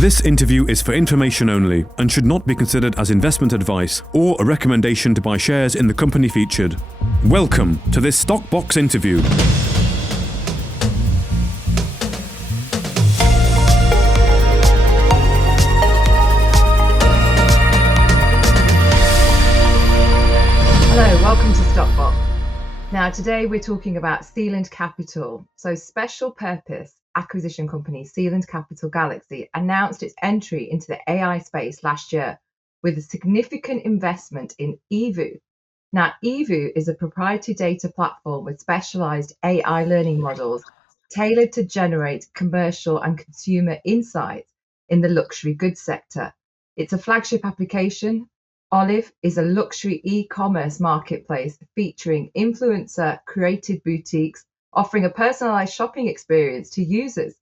This interview is for information only and should not be considered as investment advice or a recommendation to buy shares in the company featured. Welcome to this Stockbox interview. Hello, welcome to Stockbox. Now, today we're talking about Sealand Capital. So, special purpose acquisition company Sealand Capital Galaxy announced its entry into the AI space last year with a significant investment in Evoo. Now, Evoo is a proprietary data platform with specialized AI learning models tailored to generate commercial and consumer insights in the luxury goods sector. It's a flagship application. Olive is a luxury e-commerce marketplace featuring influencer-created boutiques offering a personalized shopping experience to users.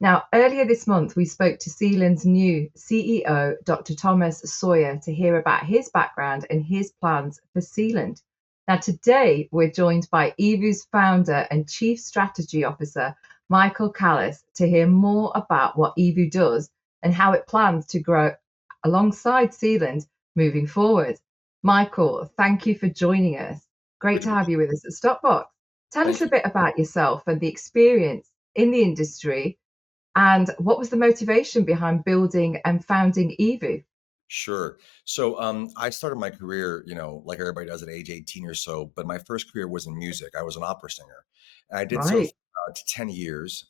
Now, earlier this month, we spoke to Sealand's new CEO, Dr. Thomas Sawyer, to hear about his background and his plans for Sealand. Now, today, we're joined by Evoo's founder and Chief Strategy Officer, Michael Callis, to hear more about what Evoo does and how it plans to grow alongside Sealand moving forward. Michael, thank you for joining us. Great to have you with us at Stockbox. Tell us a bit about yourself and the experience in the industry, and what was the motivation behind building and founding Evoo? Sure. So I started my career, like everybody does at age 18 or so, but my first career was in music. I was an opera singer. And I did so Right. for about 10 years.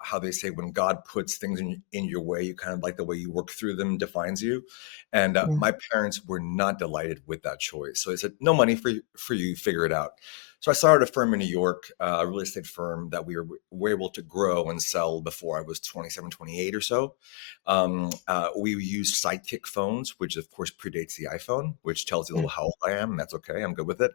How they say when God puts things in your way, you kind of like the way you work through them defines you. And Yeah. my parents were not delighted with that choice. So they said, no money for you, figure it out. So I started a firm in New York, a real estate firm that we were able to grow and sell before I was 27, 28 or so. We use Sidekick phones, which of course predates the iPhone, which tells you a Yeah. little how old I am. And that's okay. I'm good with it.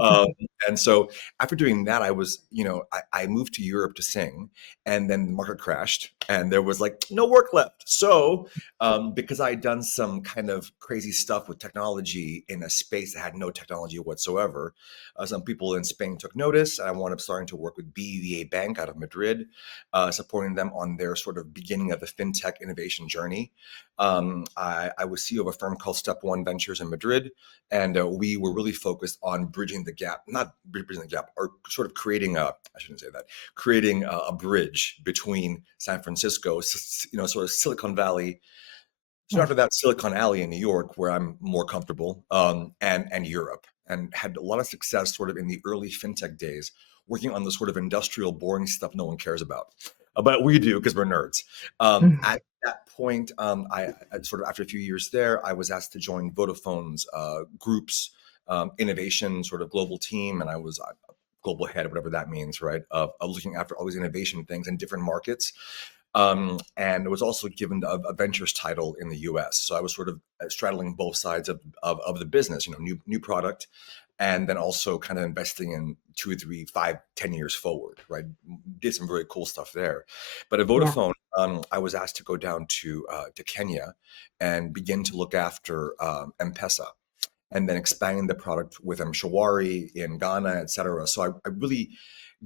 Um, and so after doing that, I moved to Europe to sing, and then the market crashed and there was like no work left. So because I had done some kind of crazy stuff with technology in a space that had no technology whatsoever, some people in Spain took notice. I wound up starting to work with BBVA Bank out of Madrid, supporting them on their sort of beginning of the fintech innovation journey. I was CEO of a firm called Step One Ventures in Madrid, and we were really focused on bridging the gap, not bridging the gap, or sort of creating creating a bridge between San Francisco, sort of Silicon Valley. So Yeah. after that, Silicon Alley in New York, where I'm more comfortable, and Europe, and had a lot of success sort of in the early fintech days, working on the sort of industrial, boring stuff no one cares about. But we do because we're nerds. Mm. At that point, I sort of after a few years there, I was asked to join Vodafone's group's innovation sort of global team, and I was global head, whatever that means, right? Of looking after all these innovation things in different markets. And it was also given a ventures title in the U.S. So I was sort of straddling both sides of the business, new product, and then also kind of investing in 2, 3, 5, 10 years forward, right? Did some very cool stuff there. But at Yeah. Vodafone, I was asked to go down to Kenya and begin to look after M-Pesa, and then expanding the product with Mshwari in Ghana, et cetera. So I really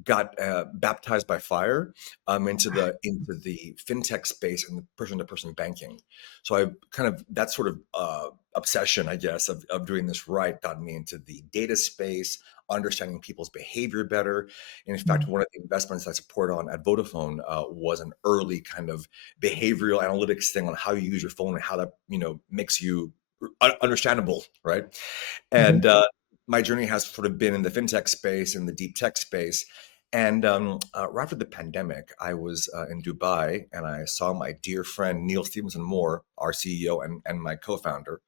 got baptized by fire into the fintech space and the person-to-person banking. So I kind of that sort of obsession, I guess, of doing this right got me into the data space, understanding people's behavior better. And in fact, Mm. one of the investments I support on at Vodafone was an early kind of behavioral analytics thing on how you use your phone and how that makes you understandable, right? Mhm. And my journey has sort of been in the fintech space, in the deep tech space. And right after the pandemic, I was in Dubai and I saw my dear friend Neil Stevenson Moore, our CEO and my co-founder.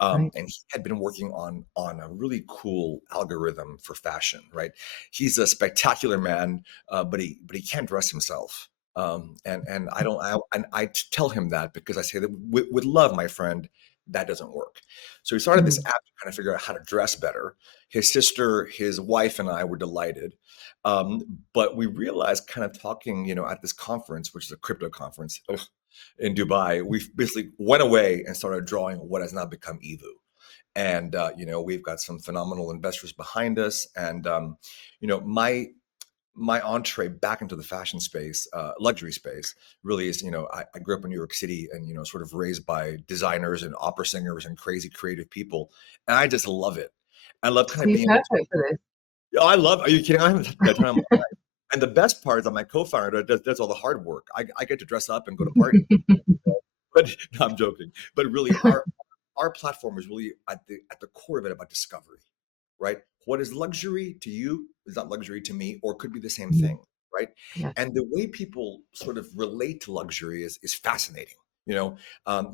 Right. And he had been working on a really cool algorithm for fashion, right? He's a spectacular man, but he can't dress himself. And I tell him that because I say that with love, my friend, that doesn't work. So he started this Mm. app to kind of figure out how to dress better. His sister, his wife, and I were delighted. But we realized, kind of talking, at this conference, which is a crypto conference in Dubai, we basically went away and started drawing what has now become Evoo. And we've got some phenomenal investors behind us. And my my entree back into the fashion space, luxury space, really is, I grew up in New York City and, sort of raised by designers and opera singers and crazy creative people. And I just love it. I love kind So of you're being able to, perfect for this. I love, are you kidding? I haven't that time. And the best part is that my co-founder does all the hard work. I get to dress up and go to parties. But no, I'm joking. But really, our platform is really at the core of it about discovery, right? What is luxury to you is not luxury to me, or could be the same Mm, thing, right? yeah, And the way people sort of relate to luxury is fascinating. You'll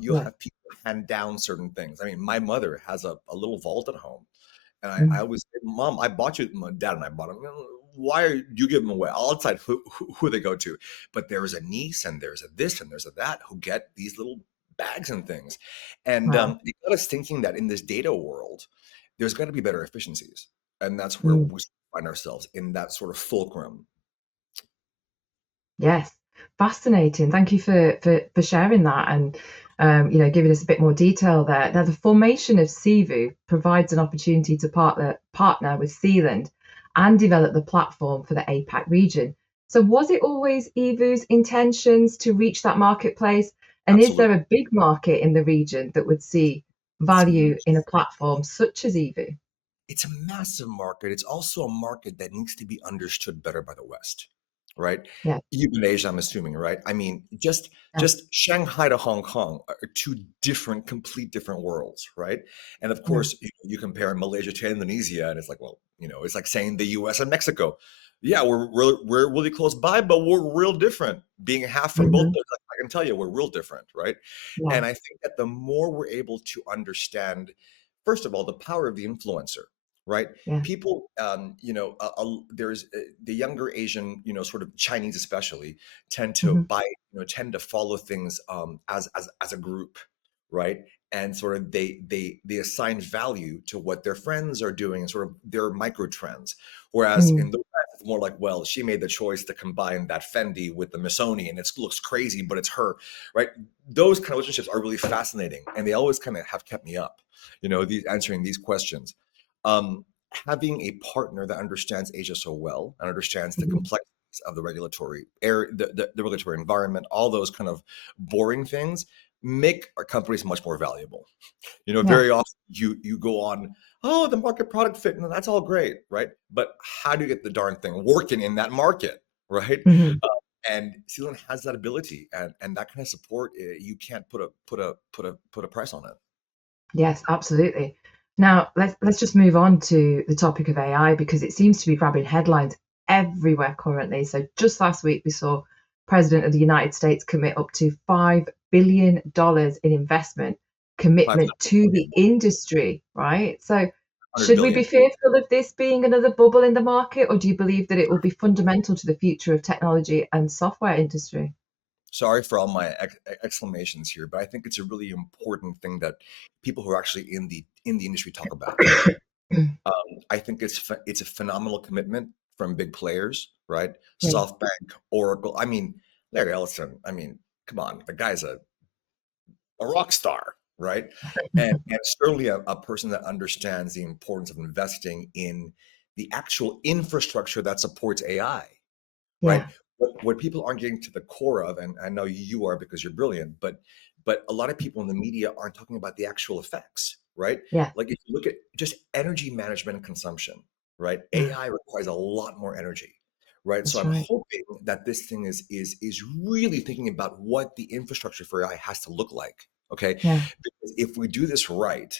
yeah. have people hand down certain things. I mean, my mother has a little vault at home, and I Mm, always say, Mom, I bought you. My dad and I bought them. Why are you give them away? I'll decide who they go to. But there's a niece and there's a this and there's a that who get these little bags and things. And wow. it got us thinking that in this data world, there's got to be better efficiencies. And that's where Mm. we find ourselves in that sort of fulcrum. Yes, fascinating. Thank you for sharing that and giving us a bit more detail there. Now, the formation of Cevu provides an opportunity to partner with Sealand and develop the platform for the APAC region. So, was it always Evoo's intentions to reach that marketplace? And is there Absolutely. a big market in the region that would see It's value in a platform such as Evoo? it's a massive market. It's also a market that needs to be understood better by the West, right? Yeah, Even Asia, I'm assuming, right? I mean, just yeah, just Shanghai to Hong Kong are two complete different worlds, right? And of yeah. course, you compare Malaysia to Indonesia, and it's like, well, it's like saying the U.S. and Mexico. Yeah, we're really close by, but we're real different. Being half from both, Hmm. places, I can tell you, we're real different, right? Yeah, And I think that the more we're able to understand, first of all, the power of the influencer, right? yeah. People, there's the younger Asian, sort of Chinese especially, tend to Hmm. buy, tend to follow things as a group, right? And sort of they assign value to what their friends are doing and sort of their micro trends. Whereas Mm, in the West, it's more like, well, she made the choice to combine that Fendi with the Missoni, and it looks crazy, but it's her, right? Those kind of relationships are really fascinating, and they always kind of have kept me up, these answering these questions. um, Having a partner that understands Asia so well and understands the mhm. complexities of the regulatory area, the regulatory environment, all those kind of boring things make our companies much more valuable. Yeah. Very often you go on, oh, the market product fit, and that's all great, right? But how do you get the darn thing working in that market, right? Mhm. Uh, and Sealand has that ability, and that kind of support. You can't put a price on it. Yes, absolutely. Now, let's just move on to the topic of AI because it seems to be grabbing headlines everywhere currently. So just last week we saw President of the United States commit up to $5 billion in investment Five commitment hundred to the billion, industry, right? So 100 should we be billion. fearful of this being another bubble in the market, or do you believe that it will be fundamental to the future of technology and software industry? Sorry for all my exclamations here, but I think it's a really important thing that people who are actually in the industry talk about. I think it's a phenomenal commitment from big players, right? Yeah. SoftBank, Oracle. I mean, Larry Ellison. I mean, come on, the guy's a rock star, right? And certainly a person that understands the importance of investing in the actual infrastructure that supports AI, right? Yeah. What people aren't getting to the core of, and I know you are because you're brilliant, but a lot of people in the media aren't talking about the actual effects, right? Yeah. Like if you look at just energy management and consumption, right? Yeah. AI requires a lot more energy, right? So That's I'm right. hoping that this thing is really thinking about what the infrastructure for AI has to look like. Okay. Yeah. Because if we do this right,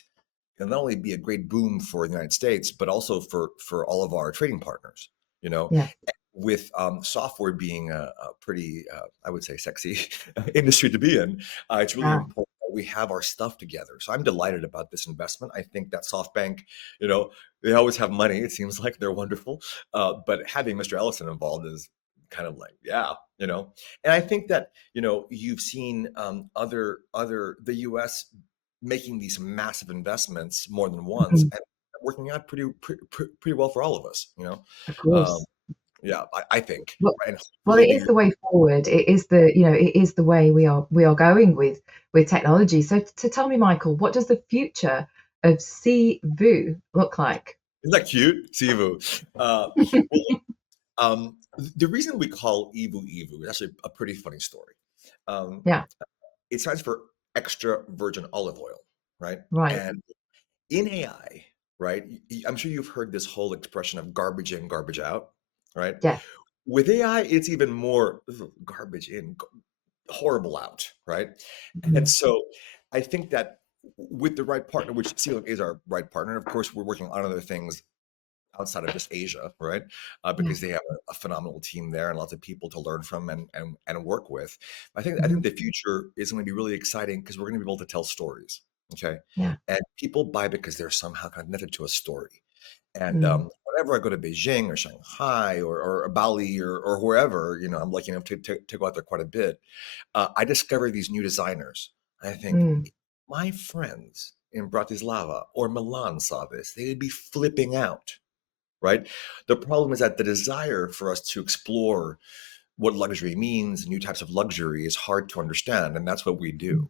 it'll not only be a great boom for the United States, but also for all of our trading partners, you know, Yeah. with software being a pretty, I would say, sexy industry to be in, it's really Ah, important that we have our stuff together. So I'm delighted about this investment. I think that SoftBank, you know, they always have money. It seems like they're wonderful, but having Mr. Ellison involved is kind of like, yeah, And I think that you've seen the U.S. making these massive investments more than once mhm. and working out pretty well for all of us. Of Um, course. yeah, I think, Well, right? And well, hopefully it the is the way forward. It is it is the way we are going with technology. So tell me, Michael, what does the future of Cevu look like? isn't that cute, Sivu? Well, The reason we call Evoo is actually a pretty funny story. Um, Yeah, it stands for extra virgin olive oil, right? right. And in AI, right? I'm sure you've heard this whole expression of garbage in, garbage out, right? Yes. With AI, it's even more garbage in, horrible out, right? And Mhm. so I think that with the right partner, which Sealand is our right partner, of course, we're working on other things outside of just Asia, right? Yeah. Because they have a phenomenal team there and lots of people to learn from and work with. I Mhm. think the future is going to be really exciting because we're going to be able to tell stories, okay? Yeah. And people buy because they're somehow connected to a story. And Mm. whenever I go to Beijing or Shanghai or Bali or wherever, I'm lucky enough to go out there quite a bit. I discover these new designers. I think Mm. if my friends in Bratislava or Milan saw this, they would be flipping out, right? The problem is that the desire for us to explore what luxury means, new types of luxury, is hard to understand, and that's what we do, Mm.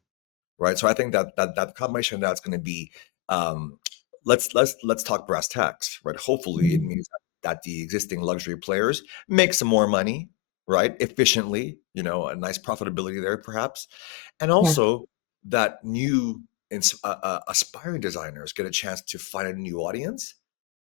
right? So I think that combination of that's going to be, um, let's talk brass tacks, right? Hopefully, it Mhm. means that the existing luxury players make some more money, right? Efficiently, a nice profitability there, perhaps, and Yeah. also that new aspiring designers get a chance to find a new audience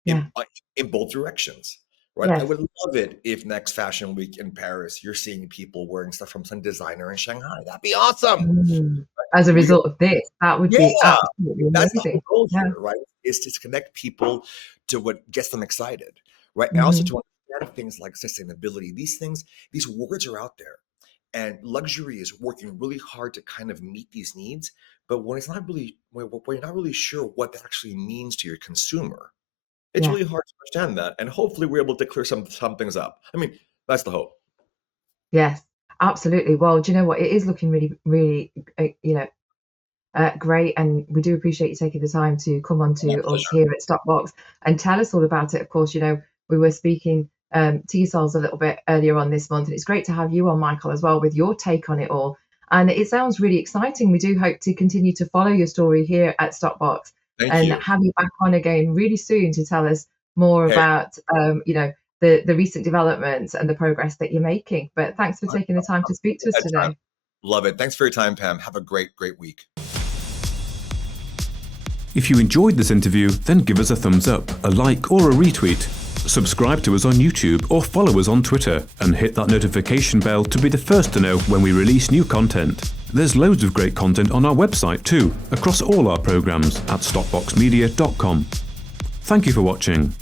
in Yeah. uh, in both directions, right? I Yes. would love it if next Fashion Week in Paris, you're seeing people wearing stuff from some designer in Shanghai. That'd be awesome. Mm. As a We result of this, that would be Yeah, absolutely that's the whole amazing. goal Yeah. here, right? Is to connect people to what gets them excited, right? And also Mhm. to understand things like sustainability. These words are out there, and luxury is working really hard to kind of meet these needs. But when you're not really sure what that actually means to your consumer, it's Yeah. really hard to understand that. And hopefully, we're able to clear some things up. I mean, that's the hope. Yes. Absolutely. Well, do you know what? It is looking really, really, great, and we do appreciate you taking the time to come on My to us pleasure. here at Stockbox and tell us all about it. Of course, we were speaking to yourselves a little bit earlier on this month, and it's great to have you on, Michael, as well, with your take on it all. And it sounds really exciting. We do hope to continue to follow your story here at Stockbox Thank and you. have you back on again really soon to tell us more Hey, about, the recent developments and the progress that you're making. But thanks for taking the time to speak to us anytime. today. Love it. Thanks for your time, Pam. Have a great week. If you enjoyed this interview, then give us a thumbs up, a like, or a retweet. Subscribe to us on YouTube or follow us on Twitter and hit that notification bell to be the first to know when we release new content. There's loads of great content on our website too, across all our programs at stockboxmedia.com. Thank you for watching.